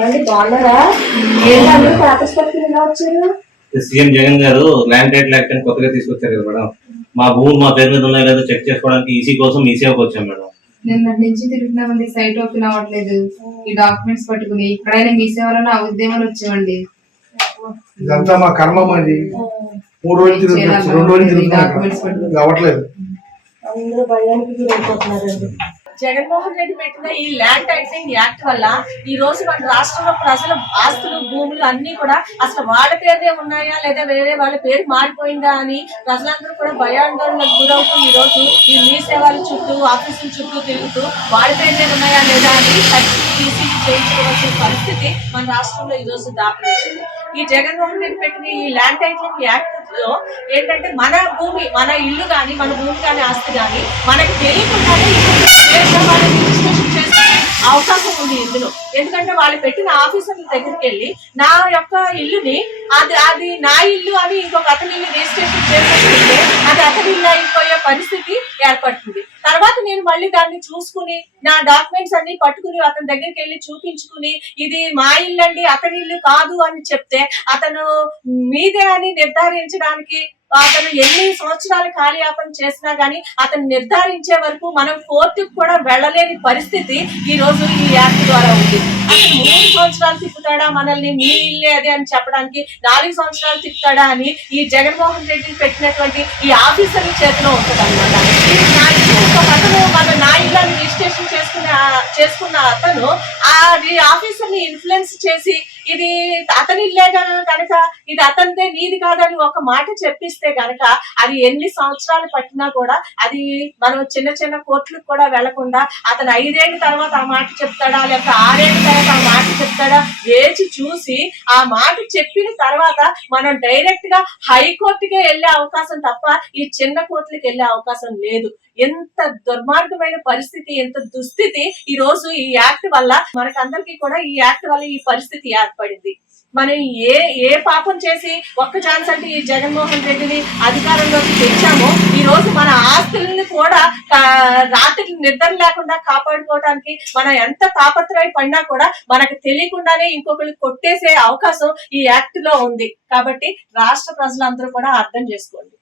బాగున్నారా? పేపర్స్ పట్టుకుని వచ్చారు? సీఎం జగన్ గారు ల్యాండ్ టైటిల్ యాక్ట్ అని కొత్తగా తీసుకొచ్చారు కదా మేడం. మా భూములు మా పేరు మీద ఉన్నాయో లేదో చెక్ చేసుకోవడానికి ఈసీ కోసం ఈ సేవకు వచ్చాం మేడం. నిన్న నుంచి తిరుగుతున్నామండి సైట్ ఓపెన్ అవ్వట్లేదు. ఈ డాక్యుమెంట్స్ పట్టుకుని ఇక్కడైనా మీ సేవలను ఆ ఉద్యమాలు వచ్చామండి. ఇదంతా మా కర్మ మాది మూడు రోజులు తిరుగుతున్నాం రెండు రోజులు తిరుగుతున్నాం. అవ్వట్లేదు. అందరూ భయానికి గురైపోతున్నారండి. జగన్మోహన్ రెడ్డి పెట్టిన ఈ ల్యాండ్ టైటిలింగ్ యాక్ట్ వల్ల ఈ రోజు మన రాష్ట్రంలో ప్రజల ఆస్తులు భూములు అన్ని కూడా అసలు వాళ్ళ పేరుదే ఉన్నాయా? లేదా వేరే వాళ్ళ పేరు మారిపోయిందా అని ప్రజలందరూ కూడా భయాందోళనకు గురవుతూ ఈ రోజు ఈ మీ సేవల చుట్టూ ఆఫీసుల చుట్టూ తిరుగుతూ వాళ్ళ పేరుదే ఉన్నాయా లేదా అని చేయించుకోవాల్సిన పరిస్థితి మన రాష్ట్రంలో ఈ రోజు దాపరించింది ఈ జగన్మోహన్ రెడ్డి పెట్టిన ఈ ల్యాండ్ టైటిలింగ్ యాక్ట్ లో ఏంటంటే మన భూమి మన ఇల్లు కానీ మన భూమి కానీ ఆస్తి కానీ మనకి తెలియకుండానే అవకాశం ఉంది ఇందులో. ఎందుకంటే వాళ్ళు పెట్టిన ఆఫీసర్ల దగ్గరికి వెళ్ళి నా యొక్క ఇల్లుని అది అది నా ఇల్లు అని ఇంకొక అతని ఇల్లు రిజిస్ట్రేషన్ చేసుకుంటే అది అతని ఇల్లు అయిపోయే పరిస్థితి ఏర్పడుతుంది. నేను మళ్ళీ దాన్ని చూసుకుని నా డాక్యుమెంట్స్ అన్ని పట్టుకుని అతని దగ్గరికి వెళ్ళి చూపించుకుని ఇది మా ఇల్లు అండి అతని ఇల్లు కాదు అని చెప్తే అతను మీదే అని నిర్ధారించడానికి అతను ఎన్ని సంవత్సరాలు కార్యాపం చేసినా గానీ అతను నిర్ధారించే వరకు మనం కోర్టుకు కూడా వెళ్ళలేని పరిస్థితి ఈ రోజు ఈ యాక్ట్ ద్వారా ఉంది. అతను మూడు సంవత్సరాలు తిప్పుతాడా మనల్ని? మీ ఇల్లే అదే అని చెప్పడానికి నాలుగు సంవత్సరాలు తిప్పుతాడా అని ఈ జగన్మోహన్ రెడ్డి పెట్టినటువంటి ఈ ఆఫీసర్ల చేతిలో ఉంటుంది అనమాట అతను మన నా ఇల్లాన్ని రిజిస్ట్రేషన్ చేసుకునే చేసుకున్న అతను ఆ ఆఫీసర్ని ఇన్ఫ్లుయెన్స్ చేసి ఇది అతని ఇల్లే కనుక? ఇది అతనిదే నీది కాదని ఒక మాట చెప్పిస్తే గనక అది ఎన్ని సంవత్సరాలు పట్టినా కూడా అది మనం చిన్న చిన్న కోర్టులకు కూడా వెళ్ళకుండా అతను ఐదేళ్ళ తర్వాత ఆ మాట చెప్తాడా? లేకపోతే ఆరేళ్ళ తర్వాత ఆ మాట చెప్తాడా? వేచి చూసి ఆ మాట చెప్పిన తర్వాత మనం డైరెక్ట్గా హైకోర్టుకే వెళ్ళే అవకాశం తప్ప ఈ చిన్న కోర్టులకు వెళ్ళే అవకాశం లేదు. ఎంత దుర్మార్గమైన పరిస్థితి ఎంత దుస్థితి ఈ రోజు ఈ యాక్ట్ వల్ల మనకందరికీ కూడా ఈ యాక్ట్ వల్ల ఈ పరిస్థితి ఏర్పడింది మనం ఏ ఏ పాపం చేసి ఒక్క ఛాన్స్ అంటే ఈ జగన్మోహన్ రెడ్డిని అధికారంలోకి తెచ్చామో ఈ రోజు మన ఆస్తుల్ని కూడా రాత్రి నిద్ర లేకుండా కాపాడుకోవడానికి మనం ఎంత తాపత్రయ పడినా కూడా మనకు తెలియకుండానే ఇంకొకరికి కొట్టేసే అవకాశం ఈ యాక్ట్లో ఉంది. కాబట్టి రాష్ట్ర ప్రజలందరూ కూడా అర్థం చేసుకోండి.